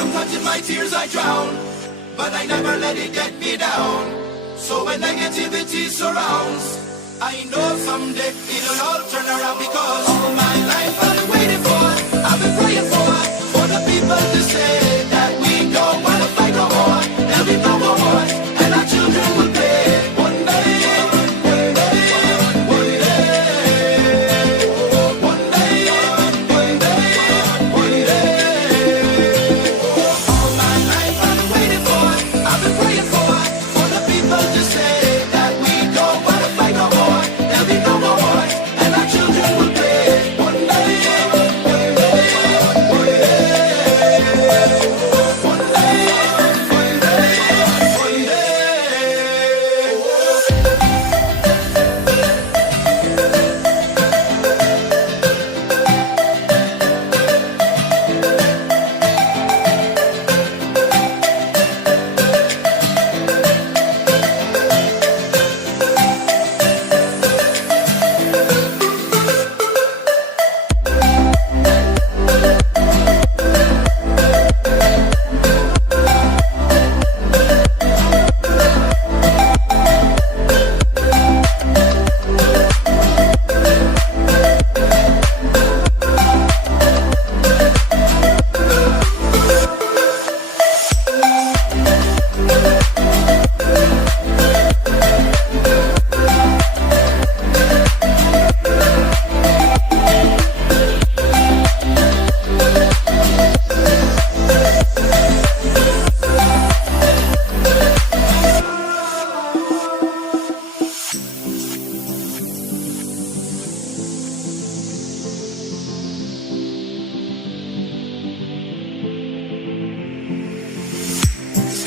Sometimes in my tears I drown, but I never let it get me down. So when negativity surrounds, I know someday it'll all turn around, because all my life I've been waiting for, I've been praying for the people to say that we don't wanna fight no more. There'll be no more wars, and our children will pay one day, one day, one day, one day, one day, one day. All my life I've been waiting for, I've been praying for the people to say that we don't wanna fight no more. There'll be no more wars, and our children will pay one day, one day, one day, one day, one day, one day.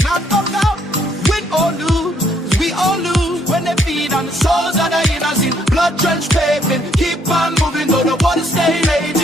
Not about win or lose, we all lose when they feed on the souls of the innocent. Blood drenched pavement, keep on moving though the water stay raging.